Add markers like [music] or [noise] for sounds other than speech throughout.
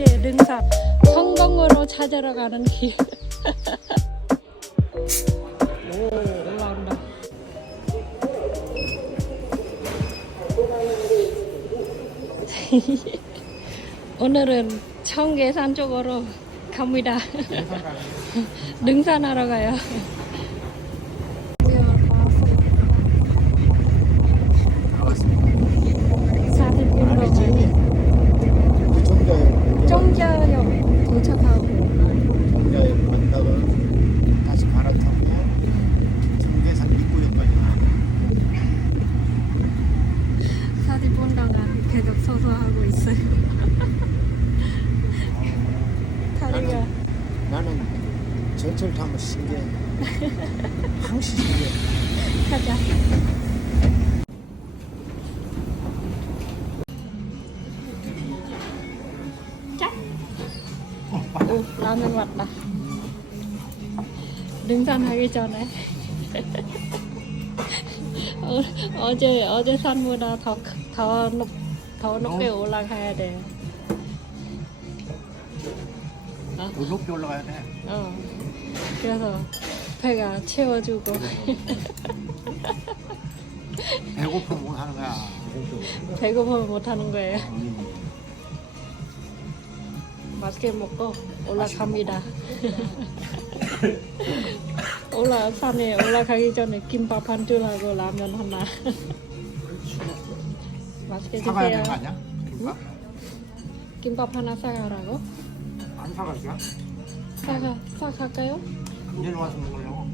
번째 등산 성공으로 찾으러 가는 길. [laughs] 오늘은 청계산 쪽으로 갑니다. [laughs] 등산하러 가요. 사슬분도 정자에 정자역 도착하고 정자에 갔다가 다시 갈아타고 경계산 입구역까지 사슬분당은 계속 서서 하고 있어요. 다리가 나는 전철 타면 신기해 [laughs] 항시 신기해 가자. 오, 라면 왔다. 등산하기 전에. [laughs] 어, 어제 어제 산보다 더더 높, 더 높이 올라가야 돼. 더 높이 올라가야 돼 어. 그래서 배가 채워주고 배고프면 못 하는 거야 배고프면 못 하는 거예요. 맛있게 먹고 올라갑니다. 올라 산에 올라가기 전에 김밥 한 줄하고 라면 하나. 맛있게 사가야 되는 거 드세요. 아니야? 김밥? 김밥 하나 사가라고? 안 사갈까? 사가 사갈까요? 내려와서 먹으려고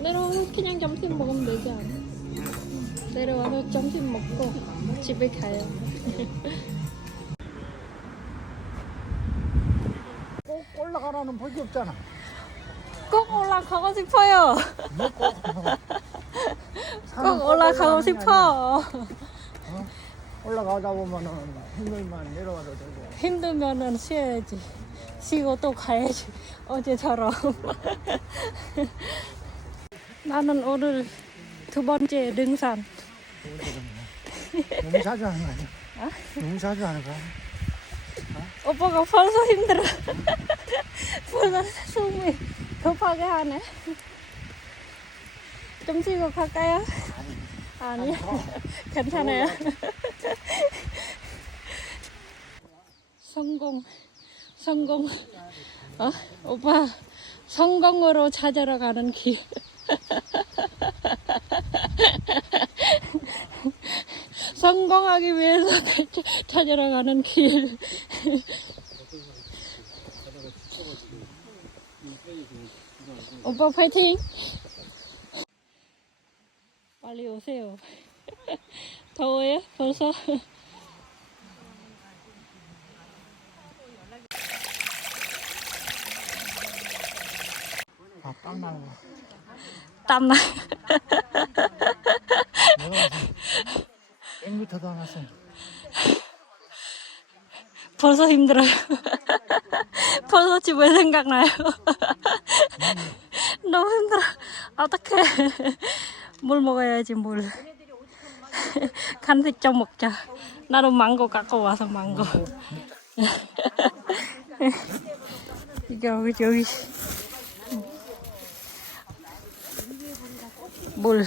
내려와서 그냥 점심 먹으면 되지 않아? 내려와서 점심 먹고 집에 가요. [laughs] 꼭 올라가라는 법이 없잖아 꼭 올라가고 싶어요. [laughs] 꼭 올라가고 싶어. [laughs] 올라가다 보면은 힘들만 내려와도 되고 힘들면은 쉬어야지. 쉬고 또 가야지. 어제처럼. [laughs] 나는 오늘 두 번째 등산. 너무 자주 하는 거 아니야? 너무 자주 하는 거야 오빠가 벌써 힘들어. [laughs] 벌써 숨이 급하게 하네. 좀 쉬고 갈까요? 아니, [laughs] 괜찮아요. [laughs] 성공, 성공. 어? 오빠, 성공으로 찾으러 가는 길. [laughs] 성공하기 위해서 [laughs] 찾으러 가는 길. 오빠 파이팅! 빨리 오세요. 더워요? 벌써? 아 땀나는 거 땀나. 앵부터도 안 왔어 벌써 힘들어요. 벌써 집에 생각나요. 너무 힘들어. 어떡해. 물 먹어야지, 물. 간식 좀 먹자. 나도 망고 갖고 와서 망고. 여기, 여기. 물.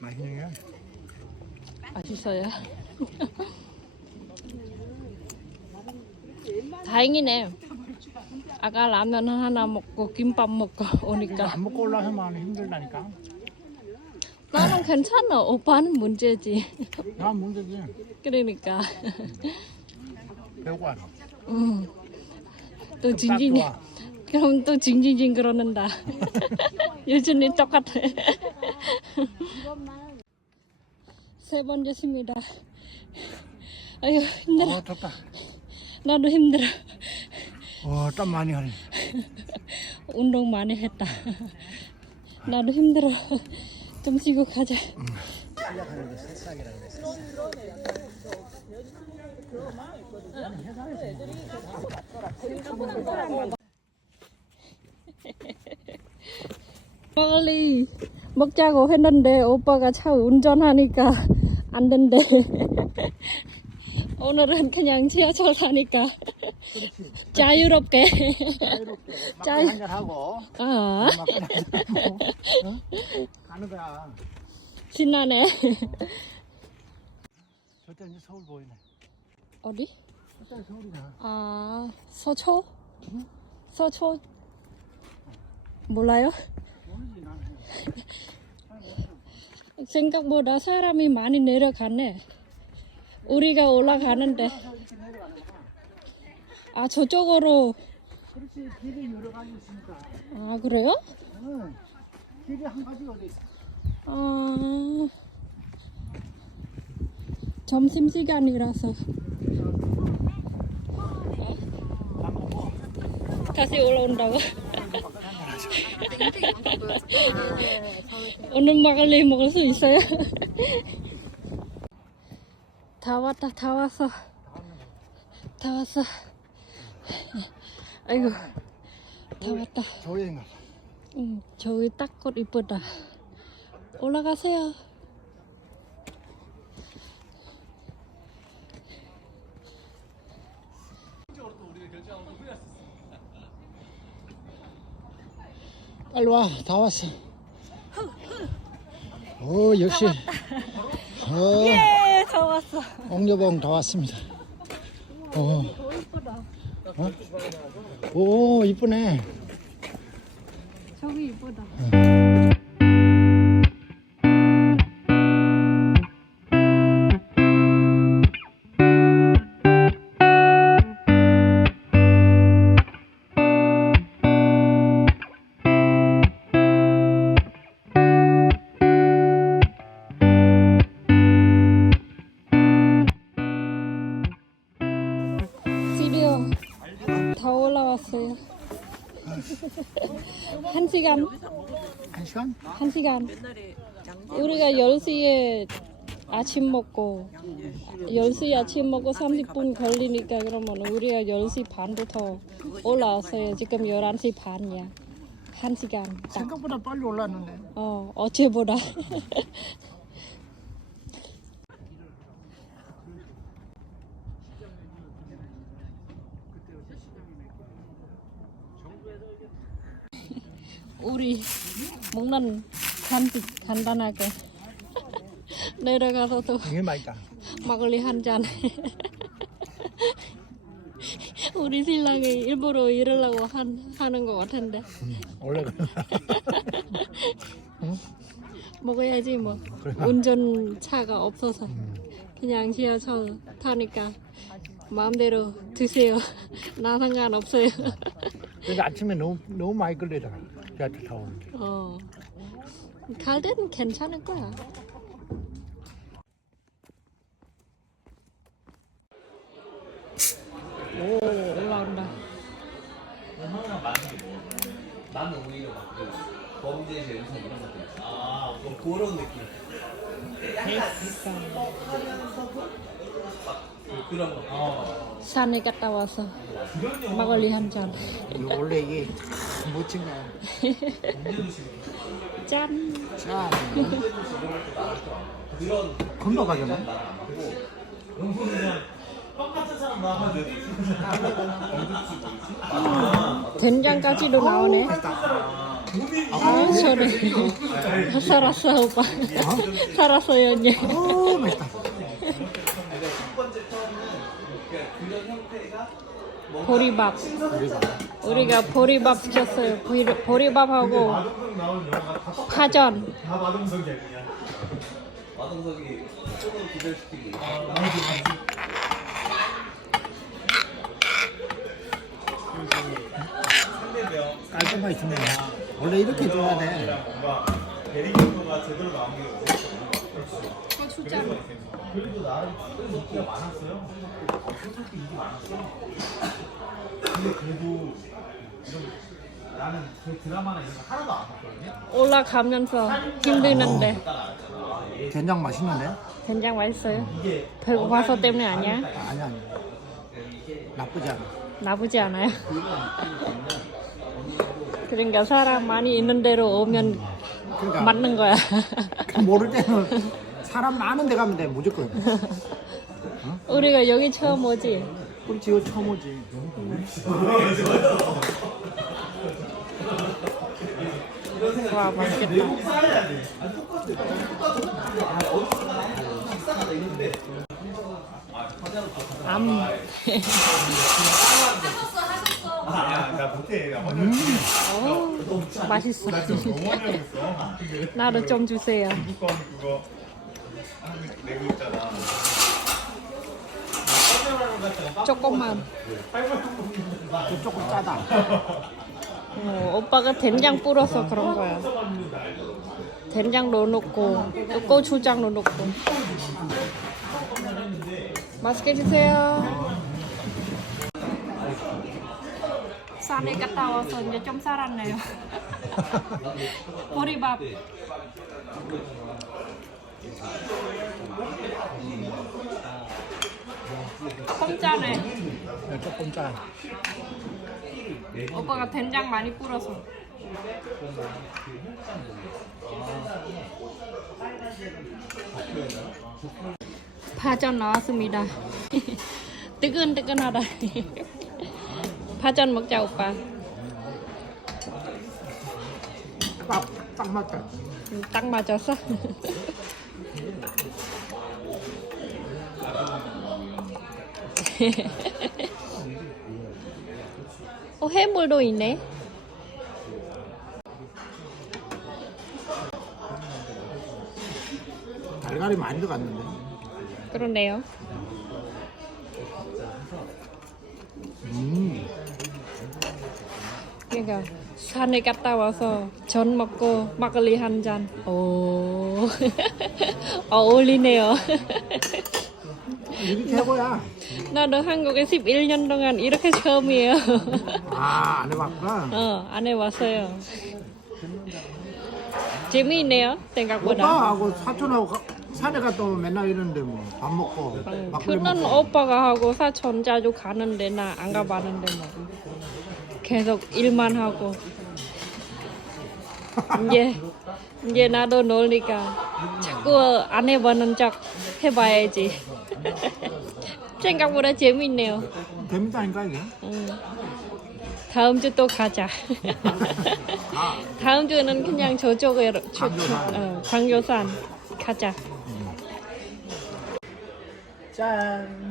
맛있는 게 맛있어요. 다행이네. 아까 라면 하나 먹고 김밥 먹고 오니까 안 먹고 올라서만 힘들다니까 나는 괜찮아. 오빠는 문제지. 나 문제지 그러니까. 배고 안 음. 또 징징이. 좋아. 그럼 또 징징징 그러는다. 여전히 똑같아. 세 번째입니다. 아유 힘들어. 어 덥다 나도 힘들어. 어 땀 많이 하네 운동 많이 했다. 나도 힘들어. 좀 쉬고 가자. 빨리 먹자고 했는데 오빠가 차 운전하니까 안 된대. 오늘은 그냥 지하철 타니까 자유롭게. 자유롭게 자유- 한잔 하고 아? 가는 거야. 신나네. [laughs] 저때 이제 서울 보이네. 어디? 저때 서울이야. 아, 서초? 서초? 몰라요? 모르지 나는. 생각보다 사람이 많이 내려가네. 우리가 올라가는데. 아, 저쪽으로. 그렇지 길이 여러 가지 있으니까. 아, 그래요? 응. 길이 한 가지가 어디 있어? 아, 점심시간이라서. 다시 올라온다고? [laughs] 오늘 막걸리 먹을 수 있어요? 다 왔다, 다 왔어. 다 왔어. 아이고, 다 왔다. 조회인가 봐. 응, 저기 딱꽃 이쁘다. 올라가세요. 빨리 와, 다 왔어. 오, 역시. 어, 예, 다 왔어. 옥녀봉 다 왔습니다. 어, 더 이쁘다. 오, 이쁘네. 저기 이쁘다. 한 시간, 한 시간? 한 시간. 우리가 10시에 아침 먹고 10시 아침 먹고 30분 걸리니까 그러면 우리가 10시 반부터 올라왔어요. 지금 11시 반이야. 한 시간 딱. 생각보다 빨리 올랐는데. 어, 어제보다. [laughs] 우리 먹는 간식 간단하게 [laughs] 내려가서도 이게 맛있다. 막걸리 한 잔. [laughs] 우리 신랑이 일부러 이러려고 한, 하는 것 같은데 원래 그래. [laughs] 먹어야지 뭐 그래. 운전차가 없어서 그냥 지하철 타니까 마음대로 드세요 나 상관없어요 근데 아침에 너무 너무 많이 끌리더라. 타고 오는데. 어. 갈 때는 괜찮을 거야 오 올라온다 나는 오히려 막그 연상 이런 것들 있어. 아, 뭐 그런 느낌. 그런 거. 어. 산에 갔다 와서 막걸리 한잔 이거 원래 이게 참 멋진 거야. 짠 금방 가겠네. 된장까지도 나오네 아 소리 살았어 오빠 살았어요 언니 오, 맛있다. 보리밥. 우리가 보리밥 시켰어요. 보리- 보리밥하고 파전. 마동석이 손으로 기절시키고. 깔끔하게 주네. 원래 이렇게 줘야 돼. 대리경로가 제대로 나온 게 없어 요. 고추장 그래도 나름 인기가 많았어요. 솔직히 인기 많았어. 근데 그래도 이런 나는 그 드라마나 이런 거 하나도 안 봤거든요. 올라가면서 힘드는데 된장 맛있는데? 된장 맛있어요 이게 배고파서 때문에 아니야 아니 아니. 나쁘지 않아. 나쁘지 않아요 그러니까 사람 많이 있는 대로 오면 그러니까 맞는 거야 모를 때는 사람 많은 데 가면 돼 무조건. 우리가 여기 처음 오지? 우리 지금 처음 오지. 와 맛있겠다. 암. [laughs] 나 못해. 나 오, 맛있어. 너무 하겠어. 나도 좀 주세요. 그거 그거 내고 있잖아. 조금만. 조금 짜다. 어, 오빠가 된장 뿌려서 그런 거야. 된장도 넣고 또 고추장도 넣고. 맛있게 드세요. 산에 갔다 와서 이제 좀 살았네요. 보리밥. 조금 짜네. 네, 조금 짜. 오빠가 된장 많이 뿌려서. 파전 나왔습니다. 뜨끈뜨끈하다. 파전 먹자 오빠. 딱, 딱 맞다. 음, 딱 맞았어. [laughs] 어, 해물도 있네. 달걀이 많이 들어갔는데. 그러네요. 그러니까 산에 갔다 와서 전 먹고 막걸리 한 잔. 오, [laughs] 어울리네요. 이게 최고야. 나도 한국에 11년 동안 이렇게 처음이에요. 아, 안 해봤구나. 어, 안 해봤어요. 재미있네요, 생각보다. 오빠하고 사촌하고 가- 산에 갔다 오면 맨날 이러는데 뭐 밥 먹고 막걸리 그는 먹고 오빠가 하고 사촌 자주 가는데 나 안 가봤는데 뭐 계속 일만 하고 이제 이제 나도 놀니까 자꾸 안 해보는 척 해봐야지 [laughs] 생각보다 재밌네요 재밌다니까 이게. 응. 다음 주 또 가자 [laughs] 다음 주는 그냥 저쪽으로 저-. 어, 광교산 가자 짠.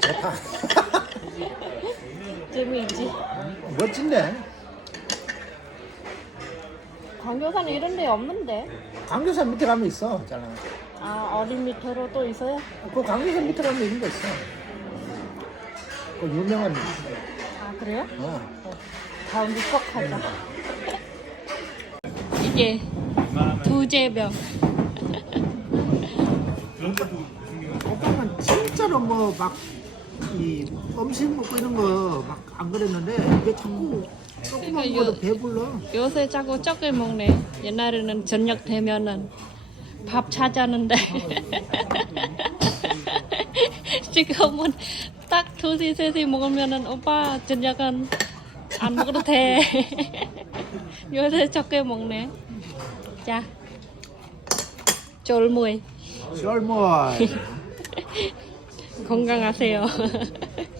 좋다. [laughs] 재미있지 멋진데? 광교산에 이런 데 없는데 강교산 밑에 가면 있어. 있잖아. 아 어린 밑으로 또 있어요? 그 강교산 밑에 가면 이런 거 있어. 그 유명한 데 있어. 아 그래요? 어. 다음 주꼭 가자 이게 두제병 오빠는 진짜로 뭐 막 이 음식 먹고 이런 거 막 안 그랬는데 이게 자꾸 조금만 그러니까 배불러. 요새 자꾸 적게 먹네. 옛날에는 저녁 되면은 밥 찾았는데. [laughs] 지금은 딱 두시 세시 먹으면은 오빠 저녁은 안 먹어도 돼. [laughs] 요새 적게 먹네. 자 쫄무이 썰물. 건강하세요 [laughs]